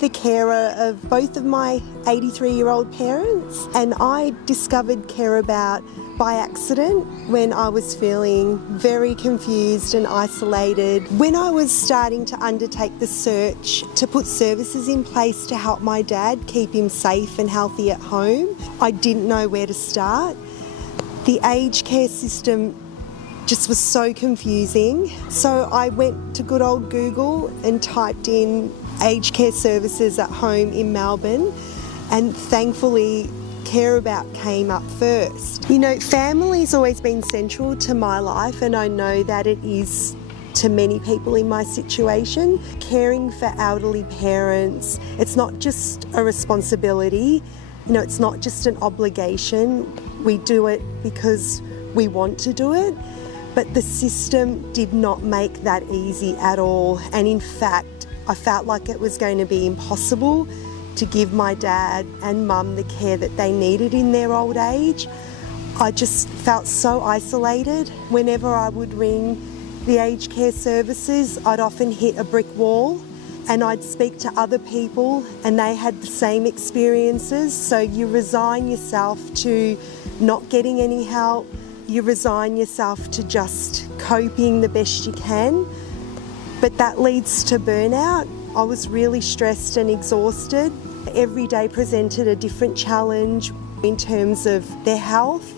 the carer of both of my 83-year-old parents, and I discovered CareAbout by accident when I was feeling very confused and isolated. When I was starting to undertake the search to put services in place to help my dad keep him safe and healthy at home, I didn't know where to start. The aged care system just was so confusing. So I went to good old Google and typed in aged care services at home in Melbourne, and thankfully CareAbout came up first. You know, family's always been central to my life, and I know that it is to many people in my situation. Caring for elderly parents, it's not just a responsibility, you know, it's not just an obligation. We do it because we want to do it. But the system did not make that easy at all. And in fact, I felt like it was going to be impossible to give my dad and mum the care that they needed in their old age. I just felt so isolated. Whenever I would ring the aged care services, I'd often hit a brick wall, and I'd speak to other people and they had the same experiences. So you resign yourself to not getting any help. You resign yourself to just coping the best you can, but that leads to burnout. I was really stressed and exhausted. Every day presented a different challenge in terms of their health,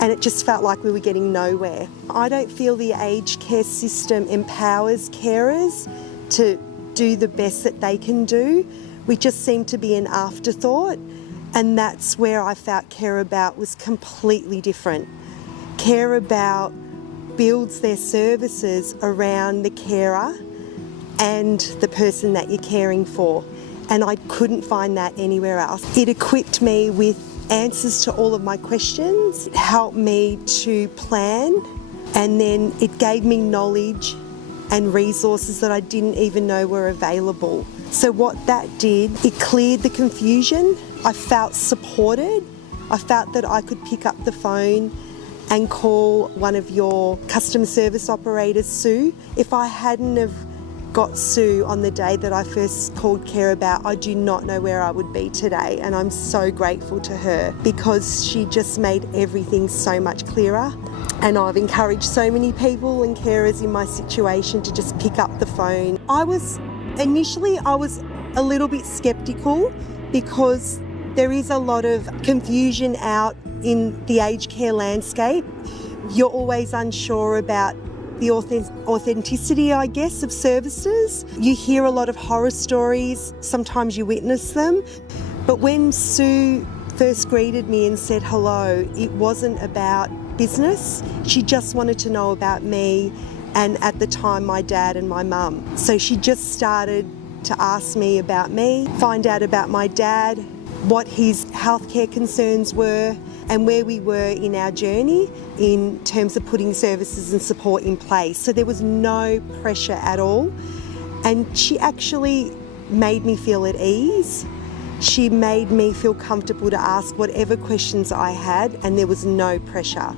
and it just felt like we were getting nowhere. I don't feel the aged care system empowers carers to do the best that they can do. We just seem to be an afterthought, and that's where I felt CareAbout was completely different. CareAbout builds their services around the carer and the person that you're caring for, and I couldn't find that anywhere else. It equipped me with answers to all of my questions, it helped me to plan, and then it gave me knowledge and resources that I didn't even know were available. So what that did, it cleared the confusion. I felt supported. I felt that I could pick up the phone and call one of your customer service operators, Sue. If I hadn't have got Sue on the day that I first called CareAbout, I do not know where I would be today, and I'm so grateful to her because she just made everything so much clearer. And I've encouraged so many people and carers in my situation to just pick up the phone. Initially I was a little bit sceptical because there is a lot of confusion out in the aged care landscape. You're always unsure about the authenticity, I guess, of services. You hear a lot of horror stories, sometimes you witness them. But when Sue first greeted me and said hello, it wasn't about business. She just wanted to know about me and, at the time, my dad and my mum. So she just started to ask me about me, find out about my dad, what his healthcare concerns were, and where we were in our journey in terms of putting services and support in place. So there was no pressure at all. And she actually made me feel at ease. She made me feel comfortable to ask whatever questions I had, and there was no pressure.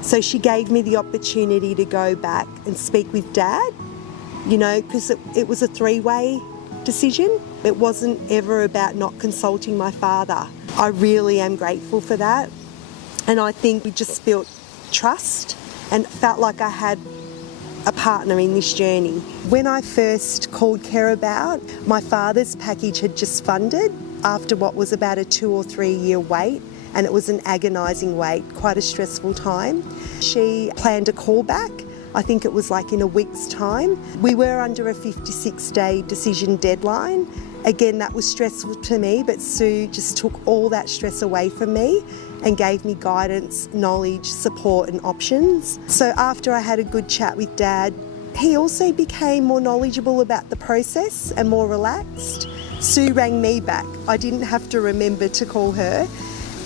So she gave me the opportunity to go back and speak with Dad, you know, because it was a three-way decision. It wasn't ever about not consulting my father. I really am grateful for that. And I think we just built trust and felt like I had a partner in this journey. When I first called CareAbout, my father's package had just funded after what was about a 2 or 3 year wait, and it was an agonising wait, quite a stressful time. She planned a call back. I think it was like in a week's time. We were under a 56-day decision deadline. Again, that was stressful to me, but Sue just took all that stress away from me and gave me guidance, knowledge, support and options. So after I had a good chat with Dad, he also became more knowledgeable about the process and more relaxed. Sue rang me back. I didn't have to remember to call her.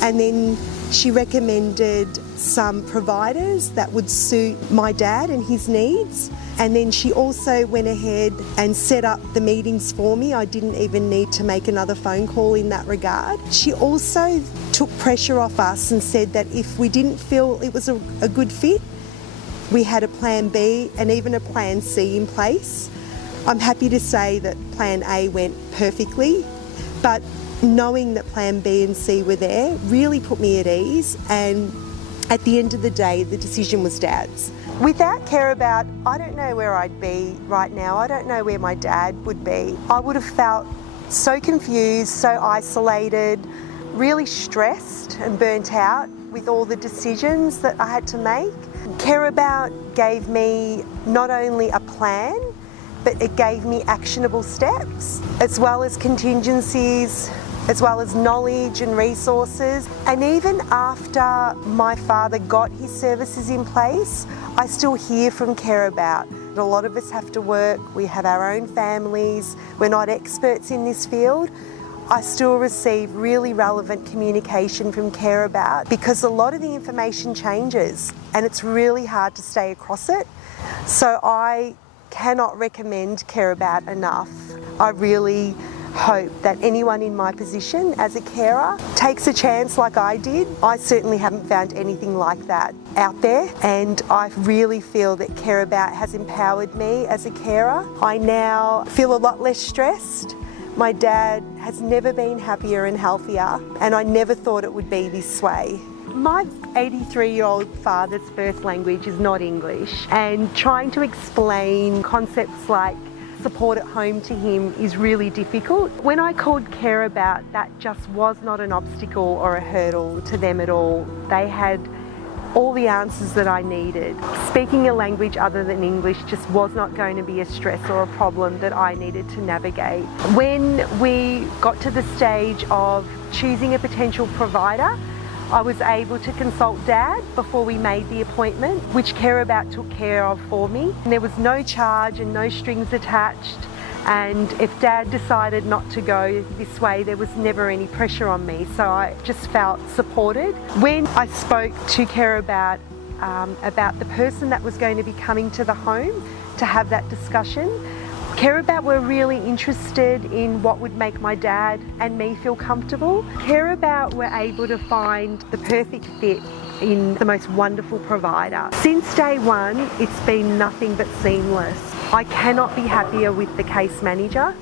And then she recommended some providers that would suit my dad and his needs. And then she also went ahead and set up the meetings for me. I didn't even need to make another phone call in that regard. She also took pressure off us and said that if we didn't feel it was a good fit, we had a plan B and even a plan C in place. I'm happy to say that Plan A went perfectly, but knowing that Plan B and C were there really put me at ease, and at the end of the day, the decision was Dad's. Without CareAbout, I don't know where I'd be right now. I don't know where my dad would be. I would have felt so confused, so isolated, really stressed and burnt out with all the decisions that I had to make. CareAbout gave me not only a plan, but it gave me actionable steps, as well as contingencies, as well as knowledge and resources. And even after my father got his services in place, I still hear from CareAbout. A lot of us have to work, we have our own families, we're not experts in this field. I still receive really relevant communication from CareAbout because a lot of the information changes and it's really hard to stay across it. So I cannot recommend CareAbout enough. I really hope that anyone in my position as a carer takes a chance like I did. I certainly haven't found anything like that out there, and I really feel that CareAbout has empowered me as a carer. I now feel a lot less stressed. My dad has never been happier and healthier, and I never thought it would be this way. My 83-year-old father's first language is not English, and trying to explain concepts like support at home to him is really difficult. When I called CareAbout, that just was not an obstacle or a hurdle to them at all. They had all the answers that I needed. Speaking a language other than English just was not going to be a stress or a problem that I needed to navigate. When we got to the stage of choosing a potential provider, I was able to consult Dad before we made the appointment, which CareAbout took care of for me. And there was no charge and no strings attached. And if Dad decided not to go this way, there was never any pressure on me. So I just felt supported. When I spoke to CareAbout about the person that was going to be coming to the home to have that discussion, CareAbout were really interested in what would make my dad and me feel comfortable. CareAbout were able to find the perfect fit in the most wonderful provider. Since day one, it's been nothing but seamless. I cannot be happier with the case manager.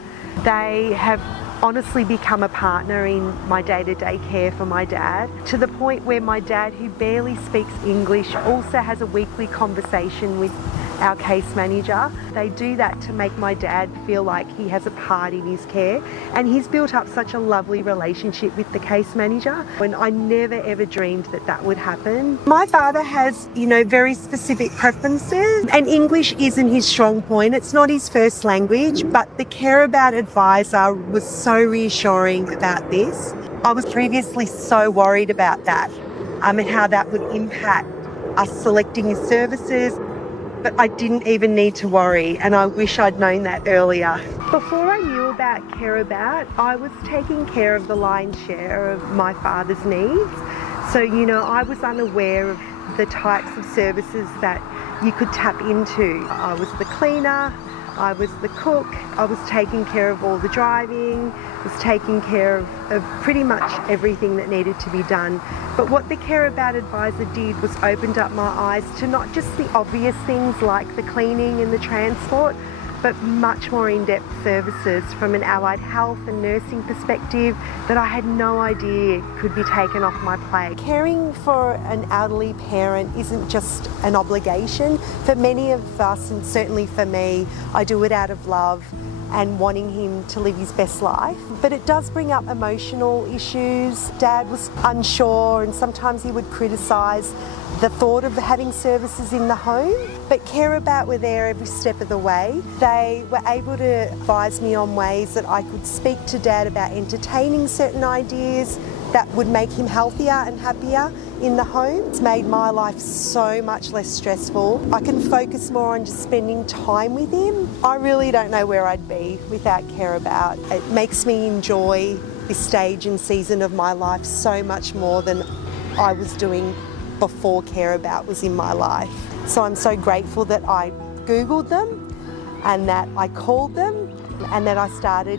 They have honestly become a partner in my day-to-day care for my dad, to the point where my dad, who barely speaks English, also has a weekly conversation with our case manager. They do that to make my dad feel like he has a part in his care, and he's built up such a lovely relationship with the case manager, and I never ever dreamed that that would happen. My father has, very specific preferences, and English isn't his strong point. It's not his first language, but the CareAbout advisor was so reassuring about this. I was previously so worried about that and how that would impact us selecting his services, but I didn't even need to worry, and I wish I'd known that earlier. Before I knew about CareAbout, I was taking care of the lion's share of my father's needs. So, I was unaware of the types of services that you could tap into. I was the cleaner, I was the cook, I was taking care of all the driving, was taking care of pretty much everything that needed to be done. But what the CareAbout advisor did was opened up my eyes to not just the obvious things like the cleaning and the transport, but much more in-depth services from an allied health and nursing perspective that I had no idea could be taken off my plate. Caring for an elderly parent isn't just an obligation. For many of us, and certainly for me, I do it out of love and wanting him to live his best life. But it does bring up emotional issues. Dad was unsure, and sometimes he would criticise the thought of having services in the home, but CareAbout were there every step of the way. They were able to advise me on ways that I could speak to Dad about entertaining certain ideas that would make him healthier and happier in the home. It's made my life so much less stressful. I can focus more on just spending time with him. I really don't know where I'd be without CareAbout. It makes me enjoy this stage and season of my life so much more than I was doing before CareAbout was in my life. So I'm so grateful that I Googled them and that I called them and that I started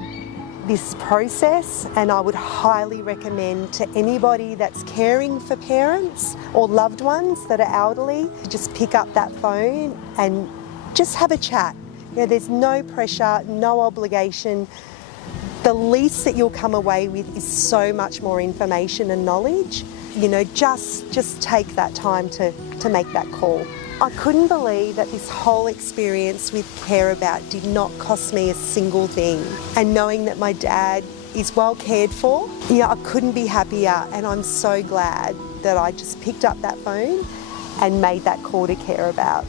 this process, and I would highly recommend to anybody that's caring for parents or loved ones that are elderly to just pick up that phone and just have a chat. There's no pressure, no obligation. The least that you'll come away with is so much more information and knowledge. Just take that time to make that call. I couldn't believe that this whole experience with CareAbout did not cost me a single thing. And knowing that my dad is well cared for, I couldn't be happier, and I'm so glad that I just picked up that phone and made that call to CareAbout.